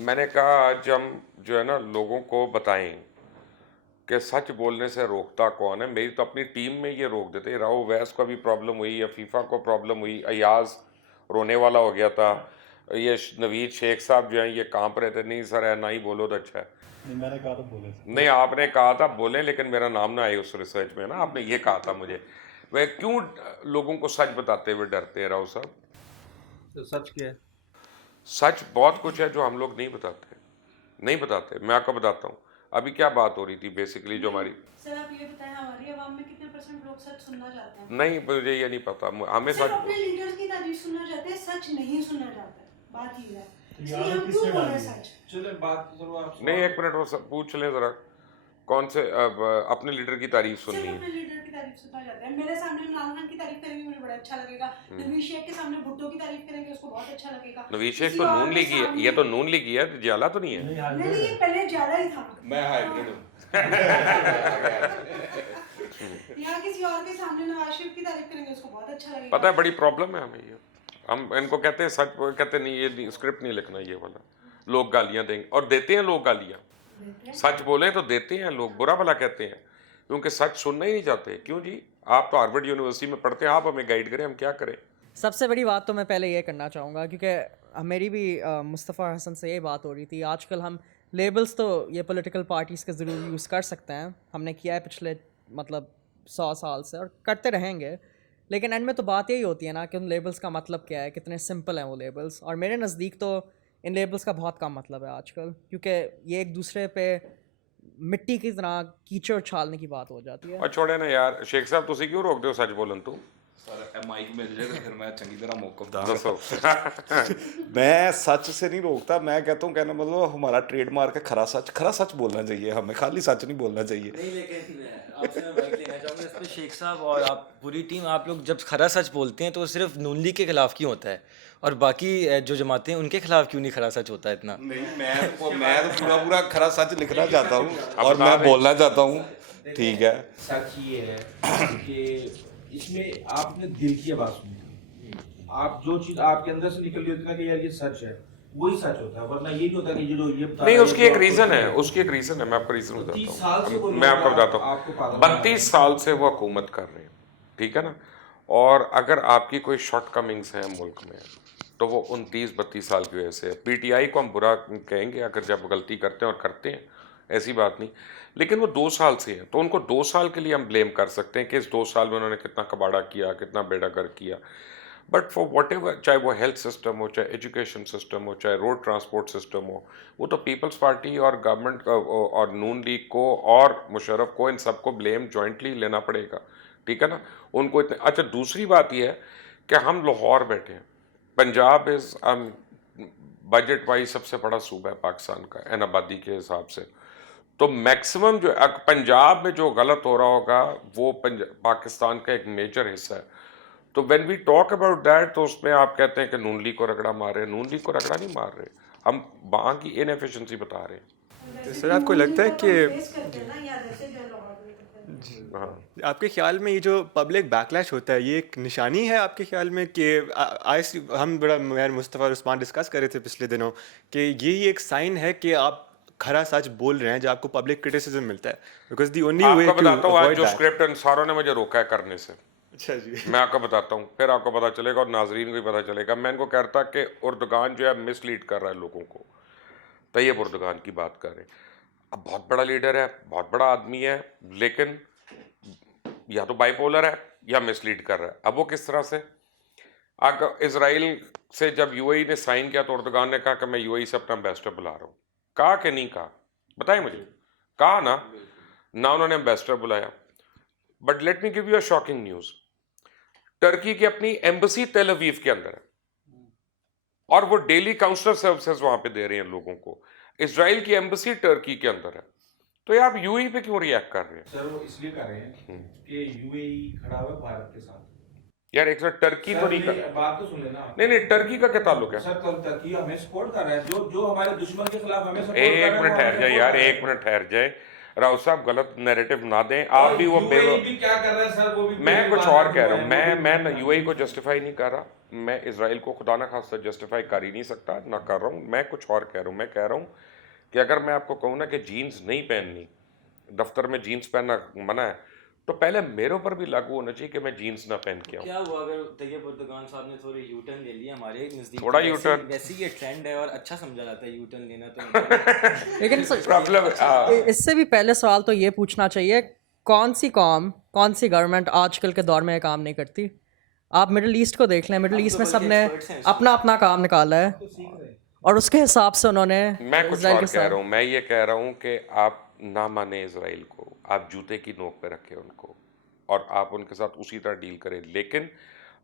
मैंने कहा आज हम जो है ना लोगों को बताएं कि सच बोलने से रोकता कौन है। मेरी तो अपनी टीम में ये रोक देते। राव वैस को भी प्रॉब्लम हुई या फीफा को प्रॉब्लम हुई, अयाज रोने वाला हो गया था, ये नवीद शेख साहब जो हैं ये कांप रहे थे, नहीं सर है ना ही बोलो तो अच्छा है। नहीं, मैंने कहा तो बोले नहीं, आपने कहा था बोलें, लेकिन मेरा नाम ना आए उस रिसर्च में ना, आपने ये कहा था मुझे। वह क्यों लोगों को सच बताते हुए डरते हैं राव साहब? तो सच क्या है? सच बहुत कुछ है जो हम लोग नहीं बताते, नहीं बताते। मैं आपको बताता हूँ अभी क्या बात हो रही थी बेसिकली जो हमारी। सर आप ये बताएं, हमारी आवाम में कितने परसेंट लोग सच सुनना चाहते हैं? नहीं, मुझे ये नहीं पता, हमें सिर्फ सच। अपने लीडर्स की तारीफ सुनना चाहते हैं, सच नहीं सुनना चाहते हैं। बात ये है, तो इसलिए यार हम किसने क्यों बोल रहे डाली हैं है? सच? चले बात करो आप। नहीं, एक मिनट वो सब पूछ लें जरा, कौन से अब अपने लीडर की तारीफ सिर्फ सुननी है। अपने लीडर की तारीफ सुनना चाहते हैं। मेरे सामने इमरान खान की तारीफ करेंगे, मुझे बड़ा अच्छा लगेगा। नवीद शेख के सामने भुट्टो की तारीफ करेंगे, उसको बहुत अच्छा लगेगा। नवीद शेख किसी तो और नून के लीग ही है, ये सामने तो नून लीग ही है, जाला तो नहीं है। नहीं, नहीं, हाइब्रिड ये है। पहले ज्यादा ही था। मैं हाइब्रिड हूँ। यहाँ किसी और के सामने नवाज शरीफ की तारीफ करेंगे, उसको बहुत अच्छा लगेगा। पता है बड़ी प्रॉब्लम है हमें ये। हम इनको कहते हैं सच, वो कहते नहीं ये स्क्रिप्ट नहीं लिखना ये वाला। लोग गालियां देंगे और देते हैं लोग गालियां। सच बोले तो देते हैं लोग, बुरा भला कहते हैं, क्योंकि सच सुनना ही नहीं चाहते। क्यों जी? आप तो हार्वर्ड यूनिवर्सिटी में पढ़ते हैं, आप हमें गाइड करें, हम क्या करें? सबसे बड़ी बात तो मैं पहले ये करना चाहूँगा, क्योंकि मेरी भी मुस्तफ़ा हसन से ये बात हो रही थी। आजकल हम लेबल्स तो ये पॉलिटिकल पार्टीज़ के ज़रूर यूज़ कर सकते हैं, हमने किया है पिछले मतलब 100 साल से और करते रहेंगे। लेकिन एंड में तो बात यही होती है ना कि उन लेबल्स का मतलब क्या है, कितने सिंपल हैं वो लेबल्स। और मेरे नज़दीक तो इन लेबल्स का बहुत कम मतलब है आजकल, क्योंकि ये एक दूसरे पे मिट्टी की तरह कीचड़ उछालने की बात हो जाती है। और छोड़े ना यार, शेख साहब तुसी क्यों रोकते हो सच बोलन तू? सर माइक मिल जाए तो फिर मैं चंगी तरह मौकफ दां। दसो। मैं सच से नहीं रोकता, मैं कहता हूँ, कहना मतलब हमारा ट्रेडमार्क है खरा सच बोलना चाहिए, हमें खाली सच नहीं बोलना चाहिए। नहीं, लेकिन आपसे मैं माइक लेना चाहूँगा इस पे शेख साहब और आप पूरी टीम, आप लोग जब खरा सच बोलते हैं तो सिर्फ नून लीग के खिलाफ क्यों होता है और बाकी जो जमातें हैं उनके खिलाफ क्यों नहीं खरा सच होता है इतना? नहीं, मैं तो पूरा खरा सच लिखना चाहता हूँ और मैं बोलना चाहता हूँ। ठीक है, सच ये है कि इसमें आपने दिल की आवाज सुनी। आप जो चीज आपके अंदर से निकल रही होती है ना कि यार ये सच है, वही सच होता है। वरना ये नहीं होता कि जो ये बता नहीं, रहा उसकी है एक तो रीजन है, आपको- उसकी एक रीजन है, मैं आपको रीजन 30 साल से बताता वो हूँ। मैं आपको लोग बताता आपको हूँ, पागल बना रहे 32 साल से वो हुकूमत कर रहे हैं, ठीक है ना। और अगर आपकी कोई शॉर्ट कमिंग्स हैं मुल्क में तो वो 29-32 साल की वजह से। पीटीआई को हम बुरा कहेंगे अगर जब गलती करते हैं, और करते हैं, ऐसी बात नहीं। लेकिन वो 2 साल से है, तो उनको 2 साल के लिए हम ब्लेम कर सकते हैं कि इस 2 साल में उन्होंने कितना कबाड़ा किया, कितना बेड़ागर किया। बट फॉर वट एवर, चाहे वो हेल्थ सिस्टम हो, चाहे एजुकेशन सिस्टम हो, चाहे रोड ट्रांसपोर्ट सिस्टम हो, वो तो पीपल्स पार्टी और गवर्नमेंट और नून लीग को और मुशर्रफ को, इन सबको ब्लेम जॉइंटली लेना पड़ेगा, ठीक है ना। उनको इतने अच्छा। दूसरी बात यह है कि हम लाहौर बैठे हैं, पंजाब इज़ बजट वाइज सबसे बड़ा सूबा है पाकिस्तान का एन आबादी के हिसाब से। तो मैक्सिमम जो पंजाब में जो गलत हो रहा होगा वो पाकिस्तान का एक मेजर हिस्सा है। तो when we talk about that, तो उसमें आप कहते हैं कि नून लीग को रगड़ा मार रहे हैं। नून लीग को रगड़ा नहीं मार रहे, हम वहाँ की इनएफिशिएंसी बता रहे हैं। तो सर आपको लगता है कि हाँ, आपके ख्याल में ये जो पब्लिक बैकलैश होता है ये एक निशानी है आपके ख्याल में कि आज हम बड़ा मैं मुस्तफ़ा और उस्मान डिस्कस कर रहे थे पिछले दिनों कि ये एक साइन है कि आप खरा सच बोल रहे हैं, जो आपको पब्लिक क्रिटिसिज्म मिलता है, बिकॉज दी ओनली वे आपको टू बताता हूँ आज अवॉइड जो दैट। स्क्रिप्ट अंसारों ने मुझे रोका है करने से, अच्छा जी। मैं आपको बताता हूँ, फिर आपको पता चलेगा और नाजरीन को भी पता चलेगा। मैं इनको कहता कि उर्दुगान जो है मिसलीड कर रहा है लोगों को। तैयब उर्दुगान की बात कर रहे हैं। अब बहुत बड़ा लीडर है, बहुत बड़ा आदमी है, लेकिन या तो बाइपोलर है या मिसलीड कर रहा है। अब वो किस तरह से? अगर इजराइल से जब यूएई ने साइन किया तो उर्दुगान ने कहा कि मैं यूएई से अपना एम्बेसडर बुला रहा हूँ। कहा कि नहीं कहा? बताएं मुझे। कहा ना उन्होंने एम्बेसडर बुलाया। But let me give you a shocking news. Turkey की अपनी एम्बेसी तेल अवीव के अंदर है और वो डेली काउंसलर सर्विसेज वहां पे दे रहे हैं लोगों को। इजराइल की एम्बेसी टर्की के अंदर है। तो ये आप यूएई पे क्यों रिएक्ट कर रहे हैं? सर वो इसलिए कर रहे हैं कि यूएई खड़ा हुआ है भारत के साथ। यार एक सर टर्की तो नहीं कर... बात तो सुन लेना। नहीं, टर्की का क्या ताल्लुक है? सर टर्की हमें सपोर्ट कर रहा है, जो जो हमारे दुश्मन के खिलाफ हमें सपोर्ट कर एक रहा है। मिनट ठहर जाए यार, एक मिनट ठहर जाए। राव साहब गलत नैरेटिव ना दें, आप भी वो भी क्या कर रहा है सर, वो भी मैं पूरी कुछ बात और है, कह वो रहा हूँ, है, मैं यूएई को जस्टिफाई नहीं कर रहा, मैं इसराइल को खुदा ना खास्ता जस्टिफाई कर ही नहीं सकता, ना कर रहा हूँ। मैं कुछ और कह रहा हूँ, मैं कह रहा हूँ कि अगर मैं आपको कहूँ ना कि जीन्स नहीं पहननी, दफ्तर में जीन्स पहनना मना है, तो पहले मेरे ऊपर भी लागू होना चाहिए कि मैं जीन्स ना पहन के आऊँ। क्या हुआ अगर तैयब अर्दोगान साहब ने थोड़े यू टर्न ले लिया हमारे नजदीक, थोड़ा तो U-turn? वैसे ही ये ट्रेंड है और अच्छा समझा जाता है यू टर्न लेना, तो लेकिन प्रॉब्लम इससे भी पहले सवाल तो ये पूछना चाहिए, कौन सी कौम, कौन सी गवर्नमेंट आजकल के दौर में ये काम नहीं करती? आप मिडिल ईस्ट को देख लें, मिडिल ईस्ट में सबने अपना अपना काम निकाला है और उसके हिसाब से उन्होंने मैं कुछ इजराइल और के कह साथ रहा हूँ, मैं ये कह रहा हूँ कि आप ना माने इसराइल को, आप जूते की नोक पे रखें उनको और आप उनके साथ उसी तरह डील करें। लेकिन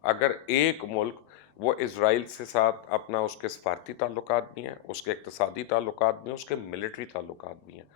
अगर एक मुल्क वो इसराइल से साथ अपना उसके सफारती ताल्लुकात भी हैं, उसके इक़्तिसादी ताल्लुकात भी हैं, उसके मिलिट्री ताल्लुकात भी हैं,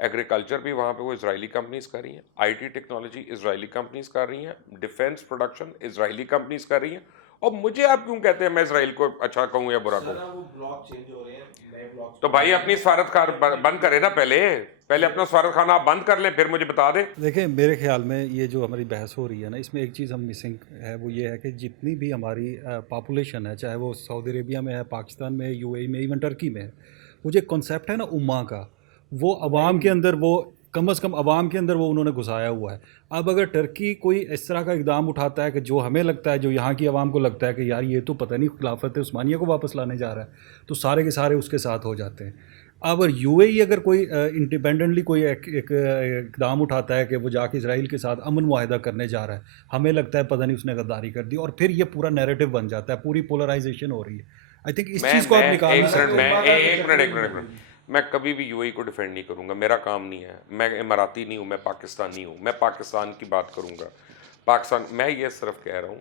एग्रीकल्चर भी वहाँ पे वो इजरायली कंपनीज कर रही हैं, आईटी टेक्नोलॉजी इजरायली कंपनीज कर रही हैं, डिफेंस प्रोडक्शन इजरायली कंपनीज कर रही हैं। और मुझे आप क्यों कहते हैं मैं इसराइल को अच्छा कहूँ या बुरा कहूँ? वो ब्लॉक चेंज हो रहे हैं, नए ब्लॉक तो भाई अपनी सफारतखाना बंद करे ना, पहले अपना सफारतखाना आप बंद कर ले, फिर मुझे बता दे। देखिए मेरे ख्याल में ये जो हमारी बहस हो रही है ना, इसमें एक चीज़ हम मिसिंग है, वो ये है कि जितनी भी हमारी पॉपुलेशन है, चाहे वो सऊदी अरेबिया में है, पाकिस्तान में है, यूएई में, इवन टर्की में है, वो जो कॉन्सेप्ट है ना उम्मा का, वो अवाम के अंदर, वो कम से कम अवाम के अंदर वो उन्होंने घुसाया हुआ है। अब अगर टर्की कोई इस तरह का इकदाम उठाता है कि जो हमें लगता है, जो यहाँ की आवाम को लगता है कि यार ये तो पता नहीं खिलाफत उस्मानिया को वापस लाने जा रहा है, तो सारे के सारे उसके साथ हो जाते हैं। अब यूएई अगर कोई इंडिपेंडेंटली कोई इकदाम उठाता है कि वो जाके इसराइल के साथ अमन मुआहदा करने जा रहा है, हमें लगता है पता नहीं उसने गद्दारी कर दी, और फिर ये पूरा नैरेटिव बन जाता है, पूरी पोलराइजेशन हो रही है। आई थिंक इस चीज़ को आप निकाल नहीं सकते। एक मिनट, मैं कभी भी यूएई को डिफेंड नहीं करूंगा, मेरा काम नहीं है, मैं इमाराती नहीं हूँ, मैं पाकिस्तानी हूँ, मैं पाकिस्तान की बात करूंगा। पाकिस्तान, मैं ये सिर्फ कह रहा हूँ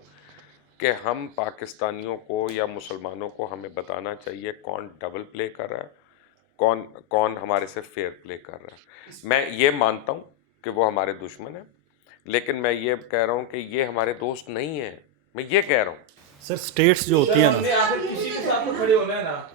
कि हम पाकिस्तानियों को या मुसलमानों को हमें बताना चाहिए कौन डबल प्ले कर रहा है, कौन कौन हमारे से फेयर प्ले कर रहा है। मैं ये मानता हूँ कि वो हमारे दुश्मन है, लेकिन मैं ये कह रहा हूँ कि ये हमारे दोस्त नहीं है, मैं ये कह रहा हूँ। सर स्टेट्स जो होती है ना, हमने आखिर किसी के साथ तो खड़े होना है ना,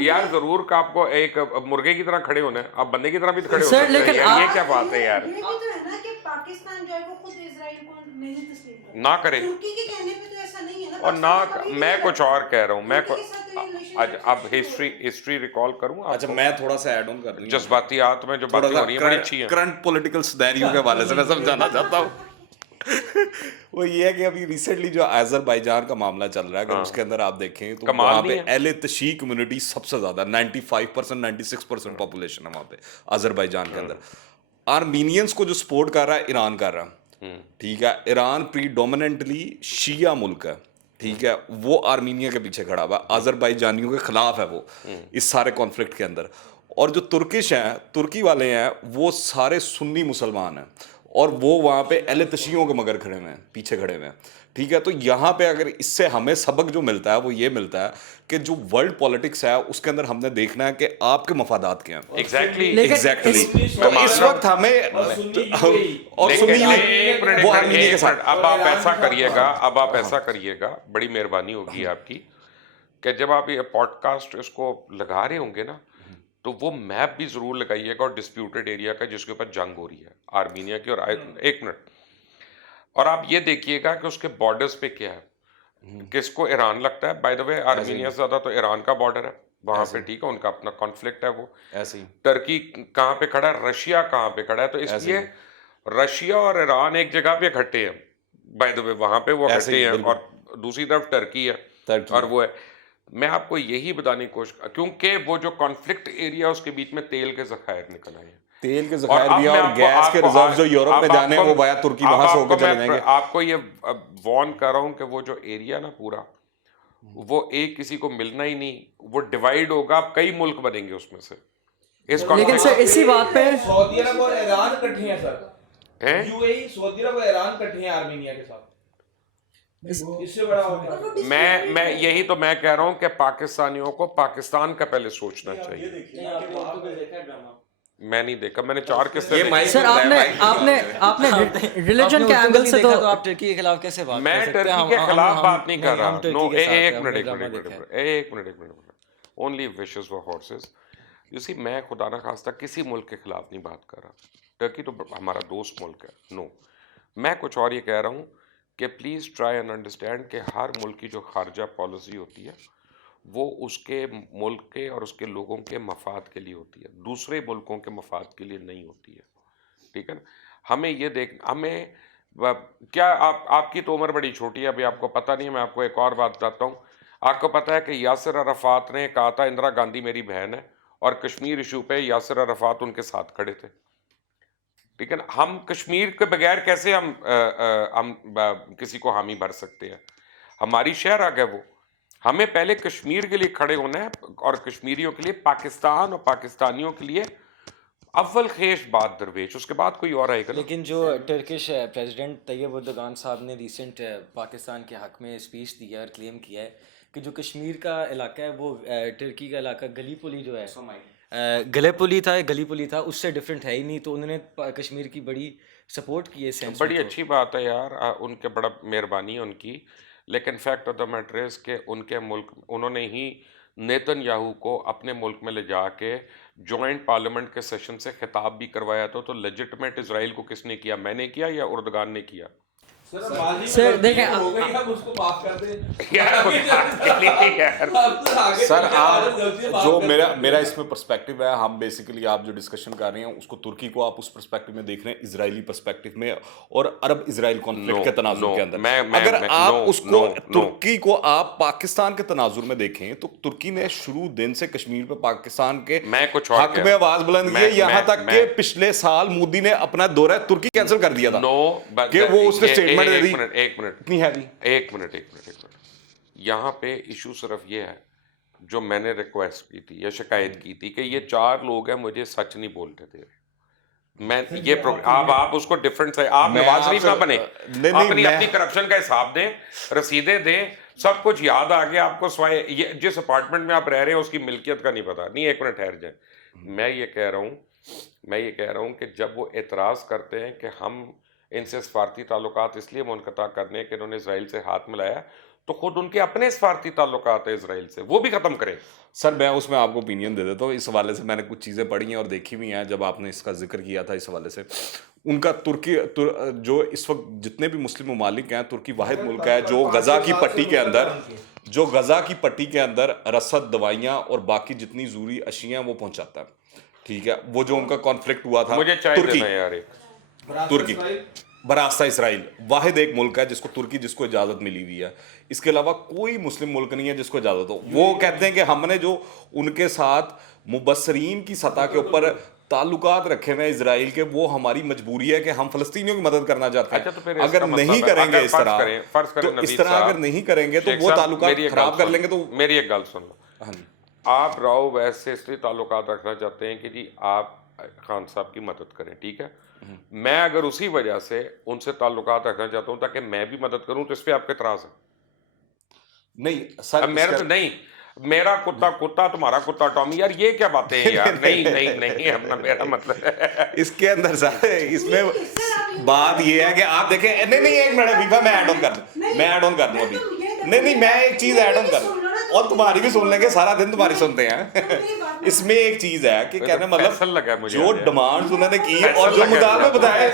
यार जरूर का आपको एक मुर्गे की तरह खड़े होना है, आप बंदे की तरह भी तो खड़े हो सर, सकते हैं। लेकिन यार, ये आप- क्या बात है यार? ये भी तो है ना कि पाकिस्तान जो है वो खुद इजराइल को नहीं तस्लीम करता। ना करे तुर्की के कहने पे तो ऐसा नहीं है ना, और ना, पाकिस्तान कभी भी मैं नहीं कुछ करता। और कह रहा हूँ, मैं तुर्की के साथ तो ये relation आज अब अच्छी हो रही है। हिस्ट्री रिकॉल करूँ। अच्छा, मैं थोड़ा सा ऐड ऑन कर दूं, जज्बातियात में जो बातें हो रही हैं बड़ी अच्छी हैं। करंट पॉलिटिकल सिनेरियो के हवाले से मैं समझाना चाहता हूँ। वो ये है कि अभी रिसेंटली जो अजरबैजान का मामला चल रहा है, अगर उसके अंदर आप देखें तो कमाल वहाँ नहीं पे है। एल तशी कम्युनिटी सबसे ज्यादा 95% 96% पॉपुलेशन है वहाँ पे अजरबैजान के अंदर। आर्मीनियंस को जो सपोर्ट कर रहा है ईरान कर रहा है, ठीक है। ईरान प्रीडोमिनेंटली शिया मुल्क है, ठीक है, वो आर्मीनिया के पीछे खड़ा हुआ है, अजरबैजानियों के खिलाफ है वो इस सारे कॉन्फ्लिक्ट के अंदर। और जो तुर्किश हैं, तुर्की वाले हैं, वो सारे सुन्नी मुसलमान हैं और वो वहाँ पे अहले तशीयों के मगर खड़े हुए हैं, पीछे खड़े हुए हैं, ठीक है। तो यहाँ पे अगर इससे हमें सबक जो मिलता है वो ये मिलता है कि जो वर्ल्ड पॉलिटिक्स है उसके अंदर हमने देखना है कि आपके मफादात क्या हैं। एग्जैक्टली लेकिन एग्जैक्टली इस- तो इस वक्त हमें और सुन्नी एक मिनट, वो आर्मीनिया के साथ। अब आप ऐसा करिएगा, अब आप ऐसा करिएगा, बड़ी मेहरबानी होगी आपकी, कि जब आप ये पॉडकास्ट इसको लगा रहे होंगे ना, तो वो मैप भी जरूर लगाइएगा और डिस्प्यूटेड एरिया का जिसके ऊपर जंग हो रही है आर्मीनिया की। और एक मिनट, और आप ये देखिएगा कि उसके बॉर्डर्स पे क्या है, किसको ईरान लगता है। बाय द वे आर्मीनिया से ज्यादा तो ईरान का बॉर्डर है वहां पे, ठीक है, उनका अपना कॉन्फ्लिक्ट है वो। ऐसे ही टर्की कहाँ पे खड़ा है, रशिया कहाँ पे खड़ा है, तो इसलिए रशिया और ईरान एक जगह पे इकट्ठे हैं। बाय द वे वहां पे वो ऐसे ही, इकट्ठे हैं, बिल्कुल। और दूसरी तरफ टर्की है, टर्की। और वो है। मैं आपको यही बताने की कोशिश, क्योंकि वो जो कॉन्फ्लिक्ट एरिया उसके बीच में तेल के जखायर निकल आए हैं, तेल के और जखायर अब भी मैं और गैस के रिजर्व जो यूरोप में जाने हैं वो वाया तुर्की अब वहां से आपको होकर चले मैं जाएंगे। आपको ये वॉर्न कर रहा हूँ कि वो जो एरिया ना पूरा, वो एक किसी को मिलना ही नहीं, वो डिवाइड होगा, कई मुल्क बनेंगे उसमें से। इस लेकिन conflict- सर इसी बात पे सऊदी अरब और ईरान इकट्ठे हैं सर, हैं? यूएई, सऊदी अरब और ईरान इकट्ठे हैं आर्मीनिया के साथ। इससे बड़ा और क्या? और वो मैं यही तो मैं कह रहा हूँ कि पाकिस्तानियों को पाकिस्तान का पहले सोचना चाहिए। मैं नहीं देखा, मैंने 4 किस्से देखी। सर आपने रिलीजन के एंगल से तो आप टर्की के खिलाफ कैसे बात मैं कर सकते हैं? टर्की के खिलाफ बात नहीं कर रहा। हम टर्की नो, के साथ हैं, एक हमने मिनट ड्रामा देखा है। Only wishes for horses. सी मैं खुदा ना खास्ता किसी मुल्क के खिलाफ नहीं बात कर रहा, टर्की तो हमारा दोस्त मुल्क है, नो। मैं कुछ और ये कह रहा हूँ कि प्लीज़ ट्राई एंड अंडरस्टैंड कि हर मुल्क की जो खारजा पॉलिसी होती है वो उसके मुल्क के और उसके लोगों के मफाद के लिए होती है, दूसरे मुल्कों के मफाद के लिए नहीं होती है, ठीक है ना। हमें ये देख हमें क्या आपकी तो उम्र बड़ी छोटी है, अभी आपको पता नहीं है। मैं आपको एक और बात बताता हूँ। आपको पता है कि यासिर अराफात ने कहा था इंदिरा गांधी मेरी बहन है, और कश्मीर इशू पे यासिर अराफात उनके साथ खड़े थे, ठीक है ना। हम कश्मीर के बगैर कैसे किसी को हामी भर सकते हैं? हमारी शहर आ गए वो। हमें पहले कश्मीर के लिए खड़े होना है, और कश्मीरियों के लिए, पाकिस्तान और पाकिस्तानियों के लिए अव्वल खेश बाद दरवेश, उसके बाद कोई और आएगा ना। लेकिन जो टर्किश प्रेसिडेंट तैयब उर्दोगान साहब ने रिसेंट पाकिस्तान के हक में स्पीच दी है और क्लेम किया है कि जो कश्मीर का इलाका है वो टर्की का इलाका गलीपुली जो है, गलेपुली था, गलीपुली था, उससे डिफरेंट है ही नहीं। तो उन्होंने कश्मीर की बड़ी सपोर्ट की है इस सेंस में। बड़ी अच्छी बात है यार, उनके बड़ा मेहरबानी है उनकी, लेकिन fact of the matter is के उनके मुल्क उन्होंने ही नेतन्याहू को अपने मुल्क में ले जाके जॉइंट पार्लियामेंट के सेशन से खिताब भी करवाया था। तो लेजिटिमेट इजराइल को किसने किया, मैंने किया या उर्दगान ने किया? सर देखें, हो गई, अब उसको माफ कर दें यार सर आप जो मेरा इसमें पर्सपेक्टिव है, हम बेसिकली आप जो डिस्कशन कर रहे हैं उसको तुर्की को आप उस पर्सपेक्टिव में देख रहे हैं, इजरायली पर्सपेक्टिव में और अरब इजराइल कॉन्फ्लिक्ट के तनाजुर के अंदर। अगर आप उसको तुर्की को आप पाकिस्तान के तनाजुर में देखें तो तुर्की ने शुरू दिन से कश्मीर पे पाकिस्तान के हक में आवाज बुलंद की, यहाँ तक कि पिछले साल मोदी ने अपना दौरा तुर्की कैंसिल कर दिया था कि वो उसने स्टेटमेंट दे दी। एक मिनट यहाँ पे इशू सिर्फ ये है, जो मैंने रिक्वेस्ट की थी या शिकायत की थी कि ये 4 लोग हैं मुझे सच नहीं बोलते थे। मैं ये आप उसको डिफरेंट से आप नवाज शरीफ ना बने, अपनी करप्शन का हिसाब दें, रसीदें दें, सब कुछ याद आ गया आपको, स्वाय ये जिस अपार्टमेंट में आप रह रहे हैं उसकी मिल्कियत का नहीं पता। नहीं, एक मिनट ठहर जाए। मैं ये कह रहा हूँ कि जब वो एतराज़ करते हैं कि हम इनसे सफारती ताल्लुकात इसलिए मुनक़ता करने कि इन्होंने इसराइल से हाथ मिलाया, तो खुद उनके अपने सफारती ताल्लुकात है इसराइल से, वो भी ख़त्म करें। सर मैं उसमें आपको ओपिनियन दे देता हूँ। इस हवाले से मैंने कुछ चीज़ें पढ़ी हैं और देखी भी हैं। जब आपने इसका जिक्र किया था इस हवाले से, उनका जो इस वक्त जितने भी मुस्लिम ममालिक हैं, तुर्की वाहिद मुल्क है जो गज़ा की पट्टी के अंदर रसद, दवाइयाँ और बाकी जितनी ज़रूरी अशियाँ वो पहुँचाता है, ठीक है। वो जो उनका कॉन्फ्लिक्ट हुआ था, मुझे तुर्की बरास्ता इसराइल वाहिद एक मुल्क है जिसको इजाज़त मिली हुई है। इसके अलावा कोई मुस्लिम मुल्क नहीं है जिसको इजाज़त हो। वो कहते हैं कि हमने जो उनके साथ मुबस्सरीन की सतह के ऊपर ताल्लुकात रखे हुए इसराइल के, वो हमारी मजबूरी है कि हम फ़लस्तीनियों की मदद करना चाहते हैं। अच्छा, तो अगर नहीं करेंगे इस तरह अगर नहीं करेंगे तो वो ताल्लुकात खराब कर लेंगे। तो मेरी एक गल सुन लो। हाँ जी, आप राव वैसे इसलिए ताल्लुकात रखना चाहते हैं कि जी आप खान साहब की मदद करें, ठीक है। मैं अगर उसी वजह से उनसे ताल्लुकात रखना चाहता हूं ताकि मैं भी मदद करूं, तो इस पे आपके इतराज है? नहीं सर, मेरा कुत्ता तुम्हारा कुत्ता टॉमी, यार ये क्या बातें हैं यार? नहीं अपना मेरा मतलब है इसके अंदर सर, इसमें बात ये है कि आप देखें। नहीं एक मिनट विभा, मैं ऐड ऑन कर दूं अभी। नहीं मैं एक चीज ऐड ऑन कर दूं और तुम्हारी भी सुन लेंगे, सारा दिन तुम्हारी सुनते हैं। इसमें एक चीज है कि कहने मतलब जो डिमांड्स उन्होंने की और जो मुतालबा बताया,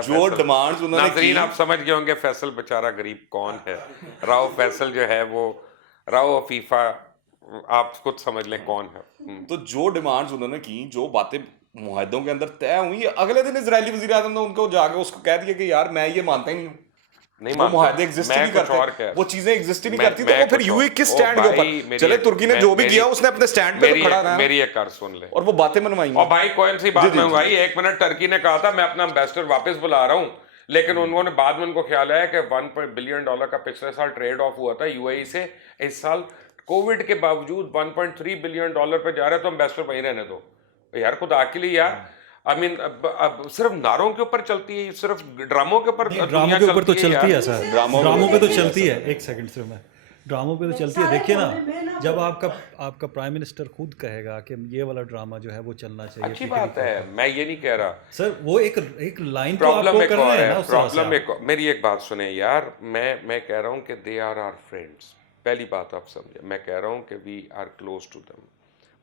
जो डिमांड्स उन्होंने की, आप समझ गए होंगे फैसल बेचारा गरीब कौन है। राव फैसल जो है वो राव अफीफा, आप खुद समझ लें कौन है। तो जो डिमांड्स उन्होंने की, जो बातें मुआहदों के अंदर तय हुई, अगले दिन इजरायली वज़ीर आज़म ने उनको जाके उसको कह दिया कि यार मैं ये मानता ही नहीं हूँ, वो मुआहदे एग्जिस्ट ही नहीं करते, वो चीजें एग्जिस्ट ही नहीं करती। तो वो फिर यूएई किस स्टैंड के ऊपर चले? तुर्की ने जो भी किया उसने अपने स्टैंड पे खड़ा रहा। मेरी एक कार सुन ले, और वो बातें मनवाई। और भाई कौन सी बात मनवाई? एक मिनट, टर्की ने कहा था मैं अपना एम्बेसडर वापस बुला रहा हूँ, लेकिन उन्होंने बाद में उनको ख्याल आया कि $1 बिलियन का पिछले साल ट्रेड ऑफ हुआ था यूएई से, इस साल कोविड के बावजूद $1.3 बिलियन पे जा रहे, तो एम्बेसडर वहीं रहने दो यार, खुदा के लिए यार। आई मीन अब सिर्फ नारों के ऊपर चलती है, सिर्फ ड्रामों के ऊपर तो चलती है सर, ड्रामों पे तो चलती है। एक सेकंड से मैं ड्रामों पे तो चलती है। देखिए ना, जब आपका प्राइम मिनिस्टर खुद कहेगा कि ये वाला ड्रामा जो है वो चलना चाहिए, अच्छी बात है, मैं ये नहीं कह रहा सर। वो एक लाइन तो आपको कर रहे हैं ना, प्रॉब्लम। मेरी एक बात सुने यार, मैं कह रहा हूँ कि दे आर आवर फ्रेंड्स, पहली बात आप समझे, मैं कह रहा हूँ कि we are close to them.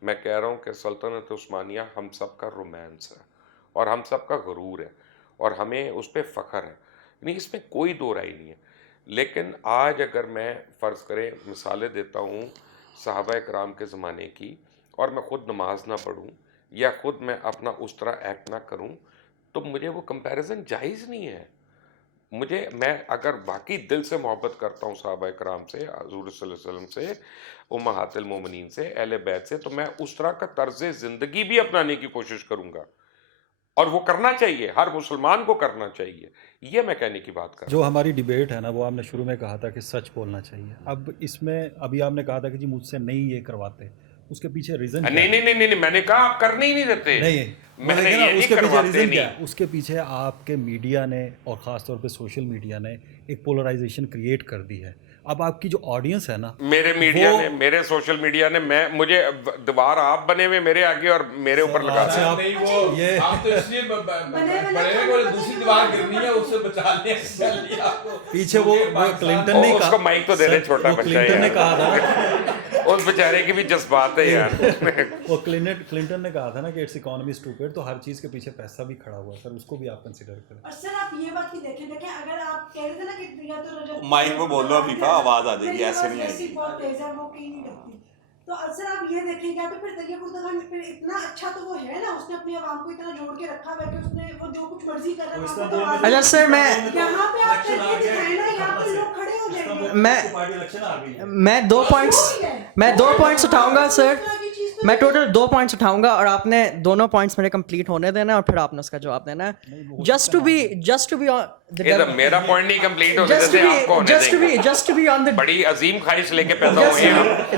मैं कह रहा हूँ कि सल्तनत उस्मानिया हम सब का रोमांस है और हम सब का गुरूर है और हमें उस पर फ़ख्र है, नहीं इसमें कोई दो राय नहीं है। लेकिन आज अगर मैं फ़र्ज़ करें मिसालें देता हूँ सहाबा कराम के ज़माने की और मैं ख़ुद नमाज ना पढ़ूँ या ख़ुद मैं अपना उस तरह एक्ट ना करूँ, तो मुझे वो कंपैरिजन जायज़ नहीं है। मैं अगर बाकी दिल से मोहब्बत करता हूँ सहाबा कराम से, हुज़ूर सल्लल्लाहु अलैहि वसल्लम से, उम्महातुल मोमिनीन से, अहले बैत से, तो मैं उस तरह का तर्ज़ ज़िंदगी भी अपनाने की कोशिश करूँगा और वो करना चाहिए, हर मुसलमान को करना चाहिए। ये मैं कहने की बात कर रहा जो हमारी डिबेट है ना, वो आपने शुरू में कहा था कि सच बोलना चाहिए। अब इसमें अभी आपने कहा था कि जी मुझसे नहीं ये करवाते, उसके पीछे रीज़न हूँ। क्या है? नहीं, मैंने कहा आप करने ही नहीं देते। नहीं, मैंने देखिए ना, ये नहीं उसके पीछे करवाते रीज़न क्या नहीं। है? उसके पीछे आपके मीडिया ने और ख़ास तौर पे सोशल मीडिया ने एक पोलराइजेशन क्रिएट कर दी है। अब आपकी जो ऑडियंस है ना, मेरे मीडिया वो ने, मेरे सोशल मीडिया ने, मुझे दीवार आप बने हुए मेरे आगे और मेरे ऊपर लगा अच्छा, दिया। आप नहीं वो ये आप तो इसलिए बड़े को दूसरी दीवार गिरनी है उससे बचाने के लिए आपको पीछे वो क्लिंटन ने उसको माइक तो दे दे, छोटा वो बच्चा क्लिंटन ने यार। कहा था उस बेचारे की भी जज्बात है यार। वो क्लिंटन ने कहा था ना कि इट्स इकोनॉमी स्टूपिड, तो हर चीज़ के पीछे पैसा भी खड़ा हुआ है सर, उसको भी आप कंसिडर करें। और सर आप ये बात भी देखें अगर आप कह रहे थे ना कि या तो रजत माइक में बोल लो अफीफा, आवाज़ आ जाएगी, ऐसे नहीं वैसी आएगी। बहुत तेज है, वो कहीं नहीं लगती। तो सर आप ये देखेंगे तो फिर तैयब उर्दुगान फिर इतना अच्छा तो वो है ना, उसने अपनी आवाम को इतना जोड़ के रखा हुआ है कि उसने वो जो कुछ मर्जी कर रहा है तो अच्छा सर, मैं यहाँ पे आप करके दिखाए ना, यहाँ पे लोग खड़े हो जाएंगे। मैं दो पॉइंट्स उठाऊंगा सर, मैं टोटल 2 पॉइंट्स उठाऊंगा और आपने दोनों पॉइंट्स मेरे कंप्लीट होने देना और फिर आपने उसका जवाब देना है। जस्ट टू बी ये तो मेरा पॉइंट नहीं कंप्लीट हो जैसे आपको होने देंगे। just to be on the बड़ी अजीम ख्वाहिश लेके पैदा हुए हैं आप।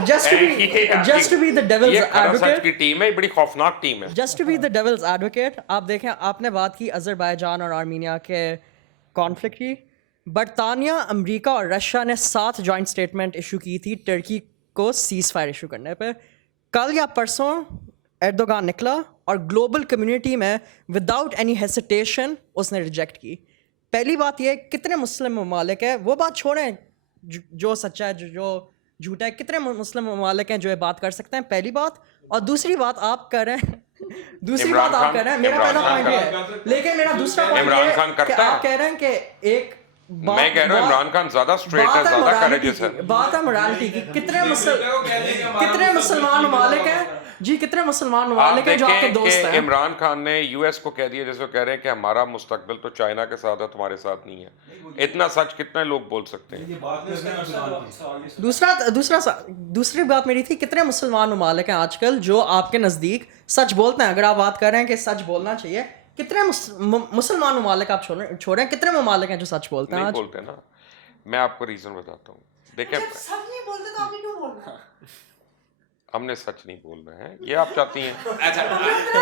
just to be the devil's ये खरा सच advocate, की टीम है, बड़ी खौफनाक टीम है। just to be the devil's advocate, आप देखें, आपने बात की अज़रबैजान और आर्मीनिया के कॉन्फ्लिक्ट की। बरतानिया, अमेरिका और रशिया ने 7 जॉइंट स्टेटमेंट इशू की थी टर्की को सीज़ फायर इशू करने पे। कल या परसों एर्दोगान निकला और ग्लोबल कम्युनिटी में विदाउट एनी हेसिटेशन उसने रिजेक्ट की। पहली बात ये, कितने मुस्लिम ममालिक है, वो बात छोड़ें जो सच्चा है जो झूठा है, कितने मुस्लिम ममालिक हैं जो ये बात कर सकते हैं, पहली बात। और दूसरी बात आप कर रहे हैं दूसरी इमरान बात आप खान- कर रहे हैं, मेरा इमरान पहला खान पॉइंट ये है, लेकिन मेरा दूसरा पॉइंट इमरान ये खान है करता कि है। आप कह रहे हैं कि एक मैं कह रहा हूँ इमरान खान ज्यादा स्ट्रेट है, ज्यादा करेजियस है। बात है मोरालिटी की। कितने मुसलमान ममालिक हैं जी, कितने मुसलमान आप ममालिक हैं जो आपके देखें दोस्त कि हैं। इमरान खान ने यूएस को कह दिया, जैसे वो कह रहे हैं कि हमारा मुस्तकबिल तो चाइना के साथ है, तुम्हारे साथ नहीं है। इतना सच कितने लोग बोल सकते हैं? दूसरी बात मेरी थी, कितने मुसलमान ममालिक हैं आजकल जो आपके नज़दीक सच बोलते हैं? अगर आप बात कर रहे हैं कि सच बोलना चाहिए, कितने मुसलमान ममालिक आप छोड़ रहे हैं? कितने ममालिक हैं जो सच बोलते हैं नहीं आज? बोलते ना। मैं आपको रीजन बताता हूँ। देखें, जब सब नहीं बोलते तो आपने क्यों बोलना? हमने सच नहीं बोलना है, ये आप चाहती हैं। जितना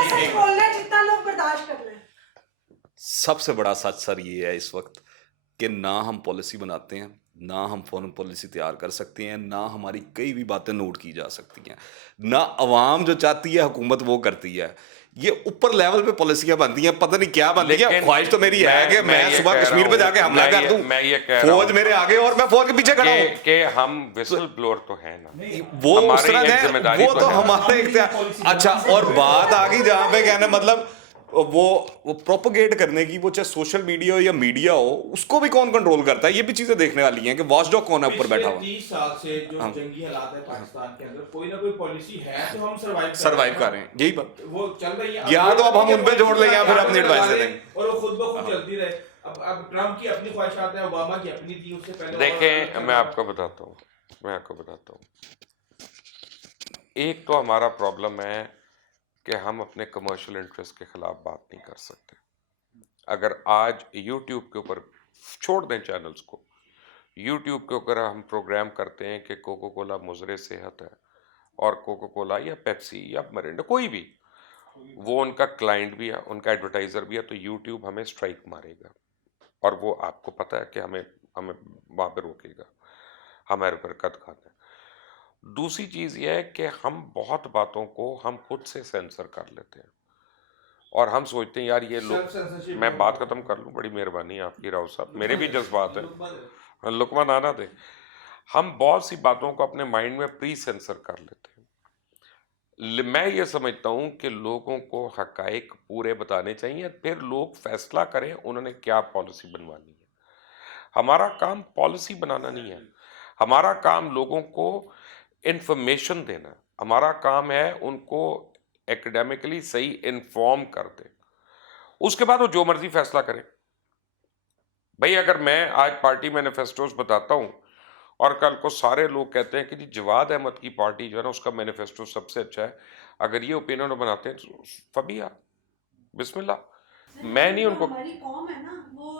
सच बोलना है जितना लोग बर्दाश्त कर लें। सबसे बड़ा सच सर ये है इस वक्त कि ना हम पॉलिसी बनाते हैं, ना हम फॉरेन पॉलिसी तैयार कर सकते हैं, ना हमारी कई भी बातें नोट की जा सकती हैं, ना अवाम जो चाहती है हुकूमत वो करती है। ये ऊपर लेवल पे पॉलिसियां बनती हैं, पता नहीं क्या बनती है। लेकिन ख्वाहिश तो मेरी है कि मैं ये सुबह कह कश्मीर रहा पे हूँ, जाके हमला कर दूं, मैं ये कह रहा फौज हूँ मेरे आगे और मैं फौज के पीछे खड़ा हूं। कि हम विसल ब्लोअर तो है ना, वो उस हमारी तरह एक है, जिम्मेदारी वो तो है। हमारे इख्तियार। अच्छा, और बात आ गई जहाँ पे कहना मतलब वो प्रोपोगेट करने की, वो चाहे सोशल मीडिया हो या मीडिया हो, उसको भी कौन कंट्रोल करता है, ये भी चीजें देखने वाली हैं कि वॉचडॉग कौन है ऊपर बैठा हुआ। 30 साल से जो जंगी हालात है पाकिस्तान के अंदर, कोई ना कोई पॉलिसी है तो हम सर्वाइव कर रहे हैं, यही बात। वो चल रही है। या तो अब हम उन पे जोड़ लें या फिर अपनी एडवाइस दे देंगे और वो खुद ब खुद चलती रहे। अब ट्रम्प की अपनी ख्वाहिशात है, ओबामा की अपनी थी, उससे पहले देखें, मैं आपको बताता हूँ। एक तो हमारा प्रॉब्लम है कि हम अपने कमर्शियल इंटरेस्ट के खिलाफ बात नहीं कर सकते। अगर आज यूट्यूब के ऊपर छोड़ दें चैनल्स को, यूट्यूब के ऊपर हम प्रोग्राम करते हैं कि कोको कोला मुज़रे सेहत है और कोको कोला या पेप्सी या मिरिंडा कोई भी, वो उनका क्लाइंट भी है, उनका एडवर्टाइज़र भी है, तो यूट्यूब हमें स्ट्राइक मारेगा और वो आपको पता है कि हमें वहाँ पर रोकेगा, हमारे पर कद खाता है। दूसरी चीज़ ये है कि हम बहुत बातों को हम खुद से सेंसर कर लेते हैं और हम सोचते हैं यार ये लोग, मैं बात ख़त्म कर लूँ, बड़ी मेहरबानी आपकी राव साहब, मेरे भी जज्बात हैं, लुकमान आना थे। हम बहुत सी बातों को अपने माइंड में प्री सेंसर कर लेते हैं। मैं ये समझता हूं कि लोगों को हकाइक पूरे बताने चाहिए, फिर लोग फैसला करें उन्होंने क्या पॉलिसी बनवानी है। हमारा काम पॉलिसी बनाना नहीं है, हमारा काम लोगों को इंफॉर्मेशन देना, हमारा काम है उनको एकेडमिकली सही इन्फॉर्म कर दे, उसके बाद वो जो मर्जी फैसला करें। भाई अगर मैं आज पार्टी मैनिफेस्टोस बताता हूं और कल को सारे लोग कहते हैं कि जी जवाद अहमद की पार्टी जो है ना उसका मैनिफेस्टो सबसे अच्छा है, अगर ये ओपिनियन बनाते हैं तो फबिया बिस्मिल्लाह, मैं नहीं उनको। हमारी कौम है ना, वो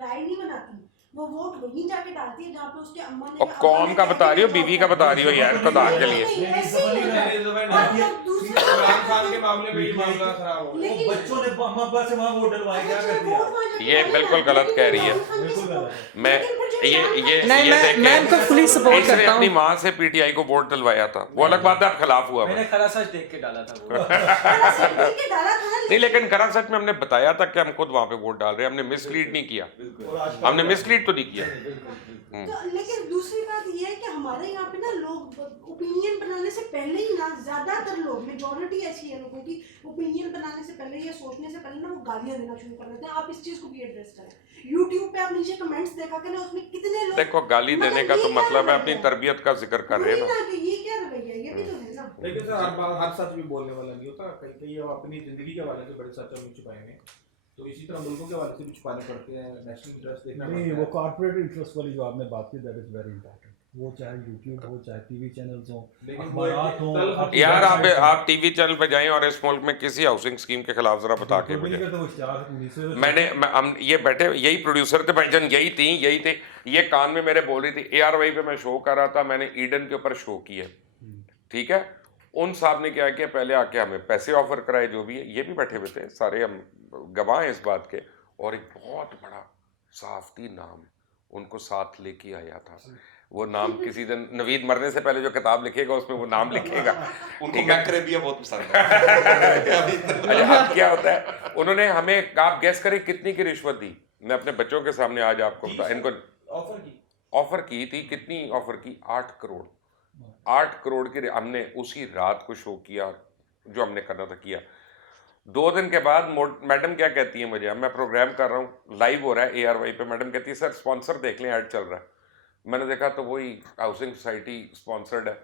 राय नहीं बनाती, वो वोट वहीं जाके डालती है जहाँ पे उसके अम्मा ने और कौम का बता रही हो, बीवी का बता रही हो यार, खुदा के लिए। इमरान खान के मामले में ये मामला खराब हो गया। बच्चों ने अम्मा अब्बा से वहाँ वोट डलवाए, क्या कर दिया? ये बिल्कुल गलत कह रही है। मैं मैं इनको fully support इसने करता हूँ। अपनी माँ से पीटीआई को वोट डलवाया था, वो अलग बात है, आप खिलाफ हुआ मैंने खरा सच देख के डाला था वो। नहीं, लेकिन खरा सच में हमने बताया था कि हम खुद वहां पे वोट डाल रहे हैं, हमने मिसलीड नहीं किया, हमने मिसलीड तो नहीं किया। तो लेकिन दूसरी बात ये है कि हमारे यहाँ पे ना लोग ओपिनियन बनाने से पहले ही ना, ज्यादातर लोग, मेजॉरिटी ऐसी है लोगों की, ओपिनियन बनाने से पहले या सोचने से पहले ना वो गालियां देना शुरू कर देते हैं। आप इस चीज को भी एड्रेस करें। YouTube पे आप नीचे कमेंट्स देखा करें, उसमें कितने लोग देखो गाली देने का तो मतलब है अपनी तरबियत का जिक्र कर रहे हैं ना। ये क्या रवैया, ये भी तो है ना। लेकिन सर हर सच भी बोलने वाला नहीं होता, कहीं कहीं हम अपनी जिंदगी के हवाले से बड़े सच हम छुपाएंगे, तो इसी तरह मुल्कों के हवाले से भी छुपाने पड़ते हैं, नेशनल इंटरेस्ट देखना पड़ता है। नहीं, वो कॉर्पोरेट इंटरेस्ट वाली जो आपने बात की, दैट इज वेरी इंपॉर्टेंट। वो चाहे यूट्यूब हो, चाहे टीवी चैनल्स हो, अखबारात हो, यार आप टीवी चैनल पे जाएं और इस मुल्क में किसी हाउसिंग स्कीम के खिलाफ जरा बता के मुझे। हम ये बैठे यही प्रोड्यूसर थे भाईजान, यही थे, ये कान में मेरे बोल रही थी। ARY पे मैं शो कर रहा था, मैंने ईडन के ऊपर शो किया, ठीक है। उन साहब ने क्या किया, पहले आके हमें पैसे ऑफर कराए, जो भी है, ये भी बैठे हुए थे सारे, हम गवाह हैं इस बात के। और एक बहुत बड़ा सहाफती नाम उनको साथ लेके आया था, वो नाम किसी दिन नवीद मरने से पहले जो किताब लिखेगा उसमें वो नाम लिखेगा। उनको मैक्रेबिया बहुत पसंद है। अच्छा अब क्या होता है, उन्होंने हमें, आप गैस करें कितनी की रिश्वत दी। मैं अपने बच्चों के सामने आज आपको बता, इनको ऑफर की थी, कितनी ऑफर की, 8 करोड़ 8 करोड़ की। हमने उसी रात को शो किया, जो हमने करना था किया। 2 दिन के बाद मैडम क्या कहती है मुझे, मैं प्रोग्राम कर रहा हूँ, लाइव हो रहा है ARY पे, मैडम कहती है सर स्पॉन्सर देख लें, ऐड चल रहा है। मैंने देखा तो वही हाउसिंग सोसाइटी स्पॉन्सर्ड है।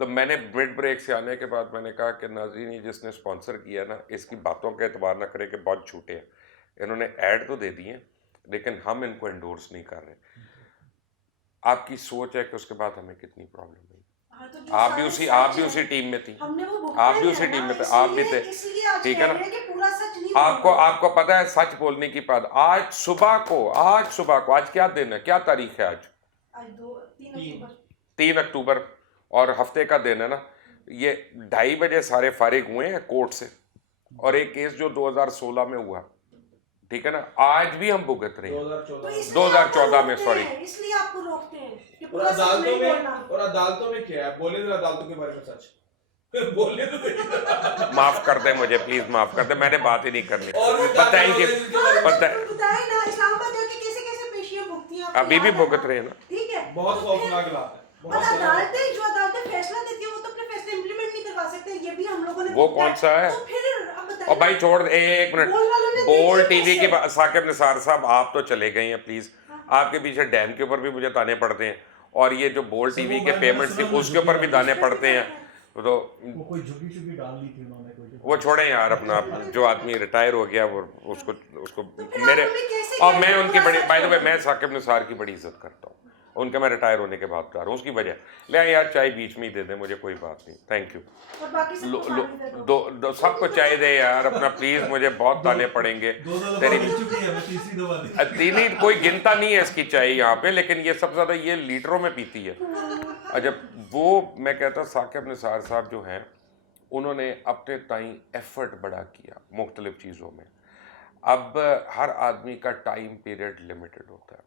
तो मैंने मिड ब्रेक से आने के बाद मैंने कहा कि नाज़रीन, ये जिसने स्पॉन्सर किया ना, इसकी बातों का एतबार ना करे कि बहुत झूठे हैं, इन्होंने ऐड तो दे दिए लेकिन हम इनको एंडोर्स नहीं कर रहे। आपकी सोच है कि उसके बाद हमें कितनी प्रॉब्लम हुई। आप भी उसी टीम में थी, आप भी उसी टीम में थे, आप भी थे, ठीक है ना। आपको पता है सच बोलने की बात। आज सुबह को आज क्या दिन है, क्या तारीख है आज? 3 अक्टूबर, और हफ्ते का दिन है ना। ये 2:30 बजे सारे फारिग हुए हैं कोर्ट से, और एक केस जो 2016 में हुआ, ठीक है ना, आज भी हम भुगत रहे हैं। 2014 में, सॉरी, इसलिए आपको रोकते हैं कि और अदालतों में क्या है, बोले अदालतों के बारे में सच बोलने तो माफ कर दे मुझे, प्लीज माफ कर दे, मैंने बात ही नहीं करनी। बताएंगे, अभी भी भुगत रहे हैं ना। ठीक है, बहुत खौफनाक बात है। अदालतें फैसला देती है, वो तो अपने फैसले इंप्लीमेंट नहीं करवा सकते, ये भी हम लोगों ने। वो कौन सा है? तो फिर अब बताइए। और भाई छोड़ दे, एक मिनट, बोल टीवी की साकिब निसार साहब आप तो चले गए हैं, प्लीज। आपके पीछे डैम के ऊपर भी मुझे ताने पड़ते हैं, और ये जो बोल टीवी के पेमेंट्स थी उसके ऊपर भी ताने पड़ते हैं। तो वो कोई झुकी डाल ली थी उन्होंने, वो छोड़े यार, अपना जो आदमी रिटायर हो गया वो उसको मेरे, और मैं उनकी बड़ी, बाय द वे, मैं साकिब निसार की बड़ी इज्जत करता हूँ, उनके मैं रिटायर होने के बाद बता रहा हूँ, उसकी वजह ले यार चाय बीच में ही दे दे मुझे, कोई बात नहीं, थैंक यू। सबको चाय दे यार अपना, प्लीज, मुझे बहुत ताने पड़ेंगे तेरी। तीनी कोई गिनता नहीं है इसकी चाय यहाँ पे, लेकिन ये सबसे ज्यादा ये लीटरों में पीती है। जब वो, मैं कहता साकिब निसार साहब जो हैं, उन्होंने अपने ताई एफर्ट बड़ा किया मुख्तलिफ चीज़ों में। अब हर आदमी का टाइम पीरियड लिमिटेड होता है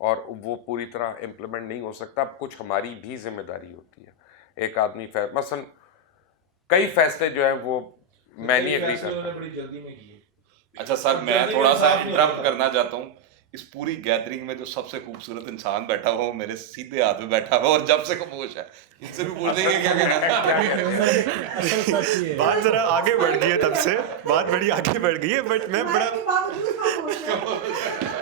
और वो पूरी तरह इम्प्लीमेंट नहीं हो सकता। अब कुछ हमारी भी जिम्मेदारी होती है। एक आदमी मसलन कई फैसले जो है वो मैं नहीं एग्री करता। अच्छा सर, मैं थोड़ा सा इंटरप्ट करना चाहता हूँ इस पूरी गैदरिंग में जो सबसे खूबसूरत इंसान बैठा हुआ वो मेरे सीधे हाथ में बैठा हुआ और जब से खामोश है। इनसे भी पूछेंगे क्या कहना है। बात जरा आगे बढ़ गई है तब से, बात बड़ी आगे बढ़ गई है, बट मैं बड़ा के बावजूद खामोश है।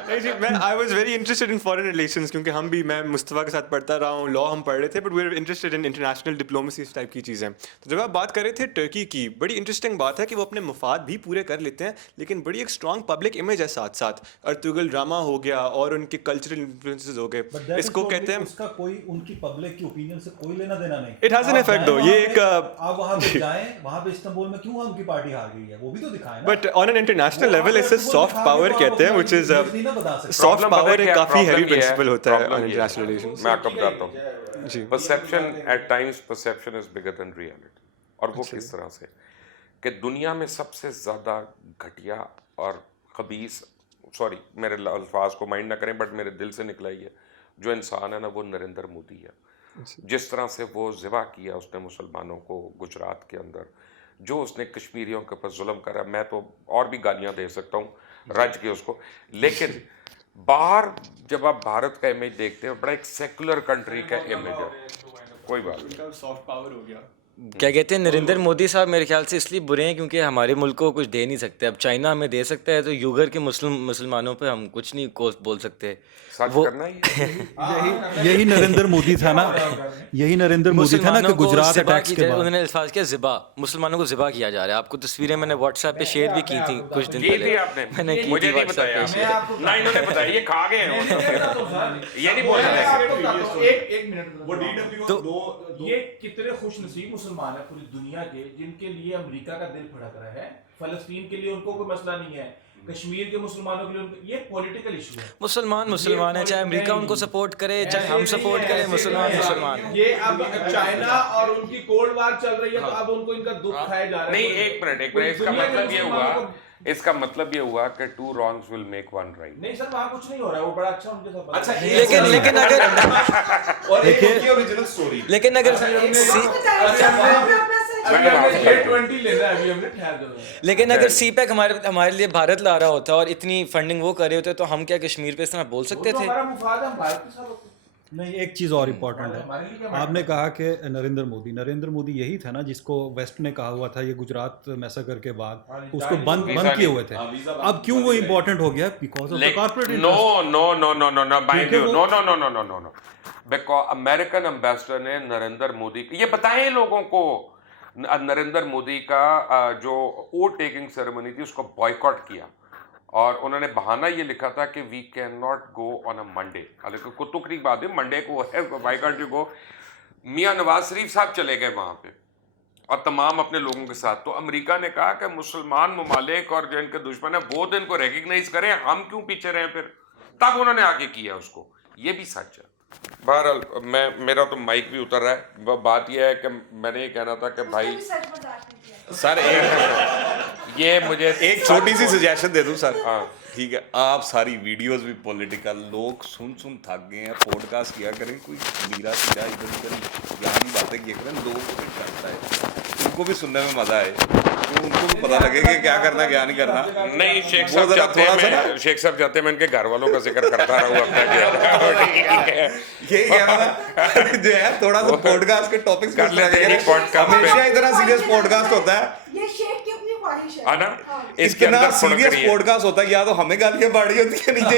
नहीं जी, मैं I was very interested in foreign relations, क्योंकि हम भी, मैं मुस्तफ़ा के साथ पढ़ता रहा हूँ, लॉ हम पढ़ रहे थे, but we are interested in international diplomacy, इस टाइप की चीज़ें। तो जब आप बात कर रहे थे टर्की की, बड़ी इंटरेस्टिंग बात है कि वो अपने मफाद भी पूरे कर लेते हैं, लेकिन बड़ी एक स्ट्रॉन्ग पब्लिक इमेज है साथ साथ। अर्तुगल ड्रामा हो गया और उनके कल्चरल इन्फ्लुएंसेस हो गए, इसको कहते हैं। उसका कोई उनकी पब्लिक की ओपिनियन से कोई लेना देना नहीं। इट हैज एन इफेक्ट दो, ये एक आप वहां पे जाएं, वहां पे इस्तांबुल में क्यों उनकी पार्टी हार गई है, वो भी तो दिखाएं ना। But on an international level इसे सॉफ्ट पावर कहते हैं, which is soft Problem power पता है एक क्या? काफी Problem हैवी ये है, प्रिंसिपल होता है problem ऑन ये इंटरनेशनल रिलेशंस। मैं आपको बताता हूँ। जी, perception at times perception is bigger than reality. और वो किस तरह से कि दुनिया में सबसे ज़्यादा घटिया और खबीस, सॉरी मेरे अल्फाज को माइंड ना करें बट मेरे दिल से निकला ही है, जो इंसान है ना वो नरेंद्र मोदी है। जिस तरह से वो ज़िबा किया उसने मुसलमानों को गुजरात के अंदर, जो उसने कश्मीरियों के ऊपर जुल्म करा, मैं तो और भी गालियाँ दे सकता हूँ रज के उसको, लेकिन बाहर जब आप भारत का इमेज देखते हो बड़ा एक सेकुलर कंट्री का इमेज है। कोई बात नहीं, सॉफ्ट पावर हो गया। क्या कहते हैं, नरेंद्र मोदी साहब मेरे ख्याल से इसलिए बुरे हैं क्योंकि हमारे मुल्क को कुछ दे नहीं सकते। अब चाइना हमें दे सकता है तो यूगर के मुसलमानों पे हम कुछ नहीं बोल सकते। सच वो करना ही यही नरेंद्र मोदी था ना, यही नरेंद्र मोदी था ना कि गुजरात ज़िबा अटैक्स की के जगह बाद उन्होंने अल्फाज किया ज़िबा, मुसलमानों को ज़िबा किया जा रहा है। आपको तस्वीरें मैंने व्हाट्सएप पे शेयर भी की थी कुछ दिन की पहले। थी आपने, मैंने की मुझे थी नहीं WhatsApp बताया पे शेयर। ना, इन्होंने बताया ये खा गए हैं ये नहीं बोल रहे। एक मिनट, वो DW ये कितने खुश नसीब मुसलमान है पूरी दुनिया के जिनके लिए अमेरिका का दिल फड़क रहा है। फलस्तीन के लिए उनको कोई मसला नहीं है, कश्मीर के मुसलमानों के लिए ये पॉलिटिकल इशू है। मुसलमान है, चाहे अमेरिका उनको सपोर्ट करे चाहे हम सपोर्ट करें, मुसलमान है। ये अब चाइना और उनकी कोल्ड वार चल रही है तो अब उनको इनका दुख खाया जा रहा है। नहीं एक मिनट, इसका मतलब ये हुआ कि two wrongs will make one right. नहीं सर, वहाँ कुछ नहीं हो रहा है, वो बड़ा अच्छा उनके साथ। अच्छा, लेकिन अगर और एक उनकी ओरिजिनल स्टोरी, लेकिन अगर लेकिन अगर सीपैक हमारे लिए भारत ला रहा होता और इतनी फंडिंग वो कर रहे होते तो हम क्या कश्मीर पे इस तरह बोल सकते थे? नहीं, एक चीज़ और इम्पोर्टेंट है, आपने कहा कि नरेंद्र मोदी यही था ना जिसको वेस्ट ने कहा हुआ था ये गुजरात मैसेकर के बाद उसको बंद किए हुए थे। अब क्यों वो इम्पोर्टेंट हो गया? Because of the corporate. No mind you, no because American ambassador ने नरेंद्र मोदी, ये बताएं लोगों को, नरेंद्र मोदी का जो वोट टेकिंग सेरेमनी थी उसको बॉयकॉट किया और उन्होंने बहाना ये लिखा था कि we can not go on a Monday. हालांकि कुतुक की बात है, मंडे को है बॉयकॉट को। मियां नवाज शरीफ साहब चले गए वहाँ पे और तमाम अपने लोगों के साथ। तो अमेरिका ने कहा कि मुसलमान ममालिक और जो इनके दुश्मन है वो तो इनको रिकग्नाइज करें, हम क्यों पीछे रहें फिर। तब उन्होंने आगे किया उसको, ये भी सच है। बहरहाल मेरा तो माइक भी उतर रहा है। बात यह है कि मैंने ये कहना था कि भाई सर ये मुझे एक छोटी सी सजेशन दे दूं सर। हाँ ठीक है, आप सारी वीडियोस भी पॉलिटिकल, लोग सुन थक गए हैं, पॉडकास्ट किया करें, कोई मीरा सीरा इधर उधर यहाँ की बातें किया करें, लोगों को भी करता है, उनको भी सुनने में मजा आए, तो उनको भी पता लगे कि क्या करना क्या नहीं करना। नहीं, शेख साहब चाहते हैं मैं इनके घर वालों का जिक्र करता रहूं अपना। यही कह रहा था जो है थोड़ा सा पॉडकास्ट के टॉपिक्स कर लेते हैं पॉडकास्ट पे। हमेशा इतना सीरियस पॉडकास्ट होता है, ये शेख की अपनी ख्वाहिश है ना, इसके इतना अंदर सीरियस पॉडकास्ट होता है, या तो हमें गालियां पड़ी होती है नीचे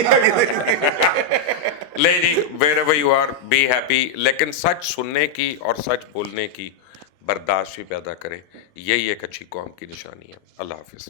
ले जी, wherever you are, be happy। लेकिन सच सुनने की और सच बोलने की बर्दाश्त भी पैदा करें, यही एक अच्छी कौम की निशानी है। अल्लाह हाफिज।